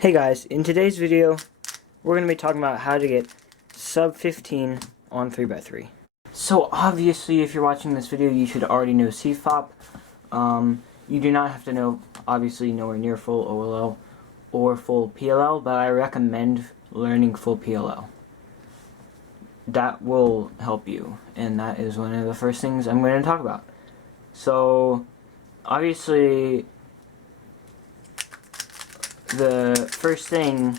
Hey guys, in today's video, we're going to be talking about how to get sub 15 on 3x3. So obviously, if you're watching this video, you should already know CFOP. You do not have to know, obviously, nowhere near full OLL or full PLL, but I recommend learning full PLL. That will help you, and that is one of the first things I'm going to talk about. So, obviously, the first thing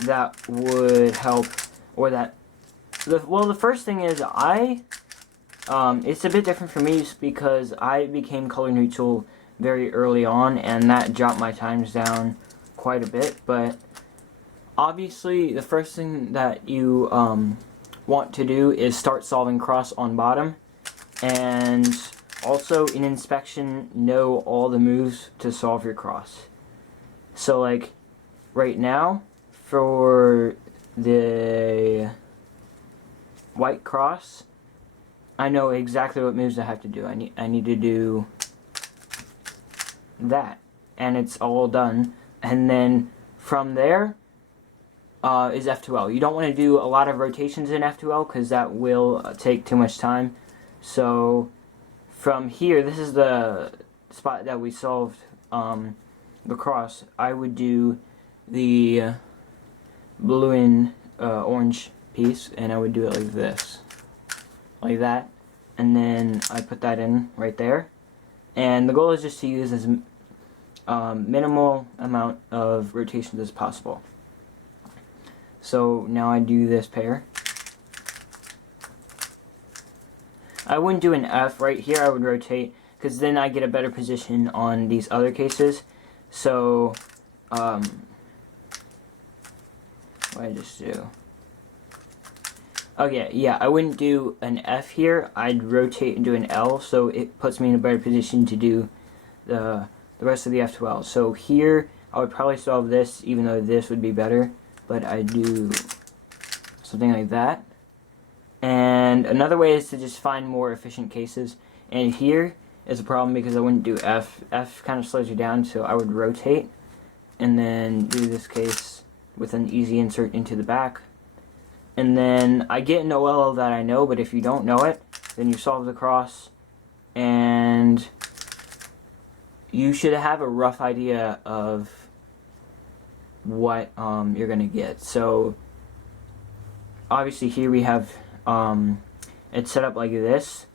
that would help, or that, the first thing is it's a bit different for me because I became color neutral very early on, and that dropped my times down quite a bit. But obviously, the first thing that you want to do is start solving cross on bottom, and also in inspection, know all the moves to solve your cross. So like right now, for the white cross, I know exactly what moves I have to do. I need to do that, and it's all done. And then from there is F2L. You don't want to do a lot of rotations in F2L because that will take too much time. So from here, this is the spot that we solved the cross. I would do the blue and orange piece, and I would do it like this, like that, and then I put that in right there. And the goal is just to use as minimal amount of rotations as possible. So now I do this pair. I wouldn't do an F right here. I would rotate, because then I get a better position on these other cases. So, what did I just do? Okay, yeah, I wouldn't do an F here. I'd rotate and do an L, so it puts me in a better position to do the rest of the F2L. So here, I would probably solve this, even though this would be better. But I do something like that. And another way is to just find more efficient cases. And here is a problem because I wouldn't do F. F kind of slows you down, so I would rotate and then do this case with an easy insert into the back. And then I get an OLL that I know, but if you don't know it, then you solve the cross, and you should have a rough idea of what you're going to get. So obviously here we have it's set up like this,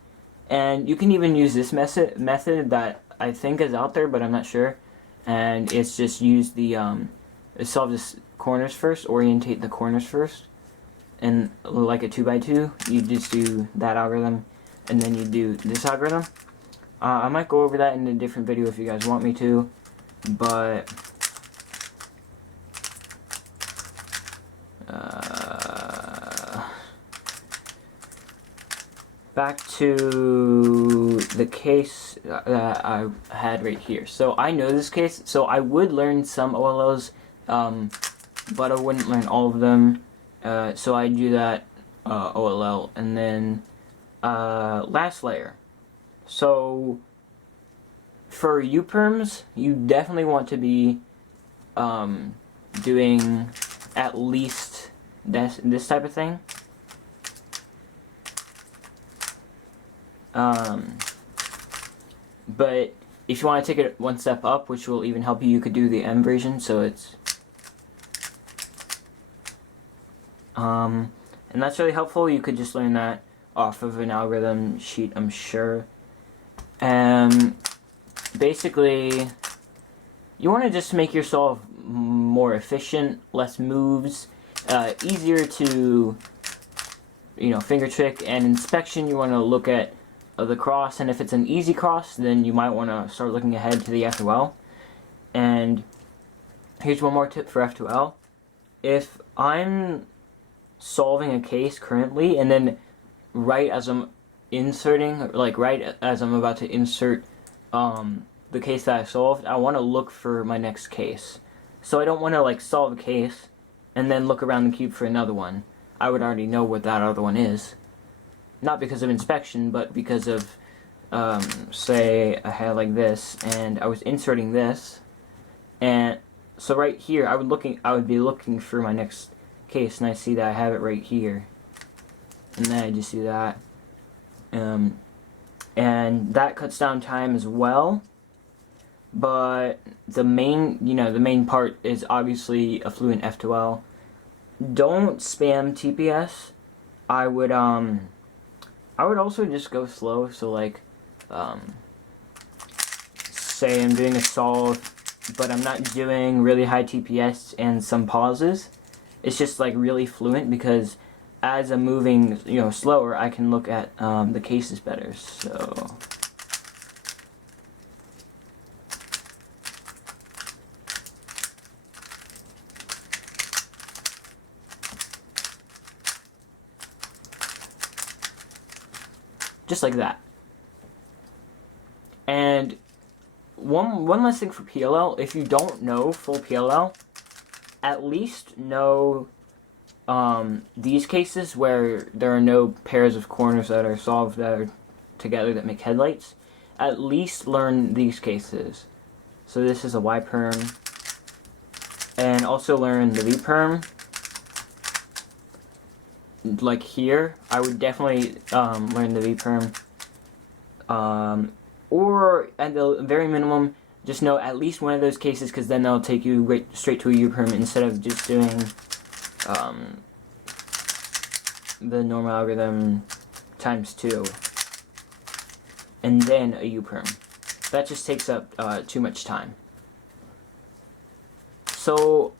and you can even use this method that I think is out there, but I'm not sure, and it's just use the solve the corners first, orientate the corners first, and like a 2x2 you just do that algorithm, and then you do this algorithm. I might go over that in a different video if you guys want me to, but back to the case that I had right here. So I know this case, so I would learn some OLLs, but I wouldn't learn all of them. So I do that OLL, and then last layer. So for U-perms, you definitely want to be doing at least this type of thing. But if you want to take it one step up, which will even help you, you could do the M version. So it's and that's really helpful. You could just learn that off of an algorithm sheet, I'm sure. Basically, you want to just make your solve more efficient, less moves, easier to, finger trick. And inspection, you want to look at the cross, and if it's an easy cross, then you might want to start looking ahead to the F2L. And here's one more tip for F2L. If I'm solving a case currently, and then right as I'm inserting, like right as I'm about to insert the case that I solved, I want to look for my next case. So I don't want to solve a case and then look around the cube for another one. I would already know what that other one is. Not because of inspection, but because of, say I had like this, and I was inserting this, and So right here, I would be looking for my next case, and I see that I have it right here, and then I just do that, and that cuts down time as well. But the main part is obviously a fluent F2L. Don't spam TPS. I would also just go slow. So like, say I'm doing a solve, but I'm not doing really high TPS and some pauses. It's just like really fluent, because as I'm moving, slower, I can look at the cases better. So. Just like that. And one last thing for PLL, if you don't know full PLL, at least know these cases where there are no pairs of corners that are solved that are together that make headlights. At least learn these cases. So this is a Y-perm. And also learn the V-perm. Like here, I would definitely learn the V-perm. Or at the very minimum, just know at least one of those cases, because then they'll take you straight to a U-perm instead of just doing the normal algorithm ×2 and then a U-perm. That just takes up too much time. So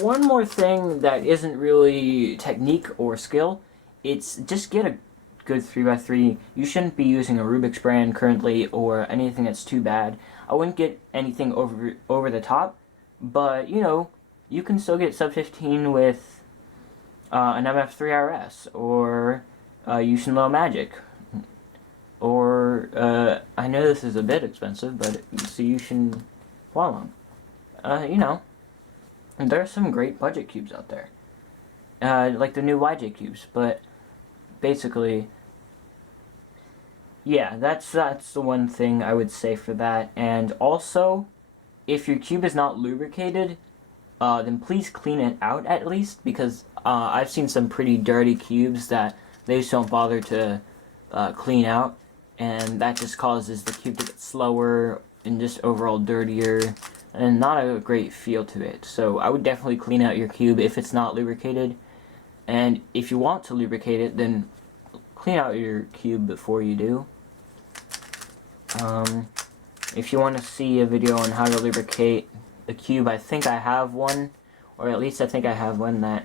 one more thing that isn't really technique or skill, it's just get a good 3x3. You shouldn't be using a Rubik's brand currently or anything that's too bad. I wouldn't get anything over the top, but you can still get sub 15 with an MF3RS or Yushin Low Magic, or I know this is a bit expensive, but it's a Yushin Hualong. There are some great budget cubes out there, like the new WadeKubes, but basically, yeah, that's the one thing I would say for that. And also, if your cube is not lubricated, then please clean it out at least, because I've seen some pretty dirty cubes that they just don't bother to clean out, and that just causes the cube to get slower and just overall dirtier, and not a great feel to it. So I would definitely clean out your cube if it's not lubricated, and if you want to lubricate it, then clean out your cube before you do. If you want to see a video on how to lubricate a cube, I think I have one, or at least I think I have one that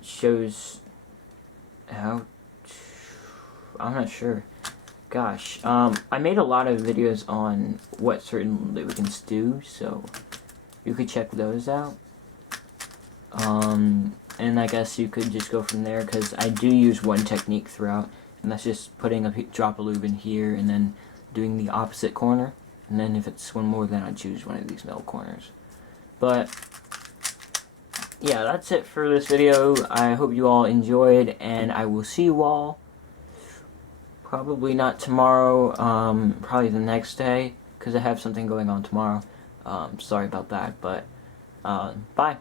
shows how. I'm not sure. Gosh, I made a lot of videos on what certain lubricants do, so you could check those out. And I guess you could just go from there, because I do use one technique throughout, and that's just putting a drop of lube in here and then doing the opposite corner, and then if it's one more, then I choose one of these middle corners. But yeah, that's it for this video. I hope you all enjoyed, and I will see you all probably not tomorrow, probably the next day, because I have something going on tomorrow. Sorry about that, but bye.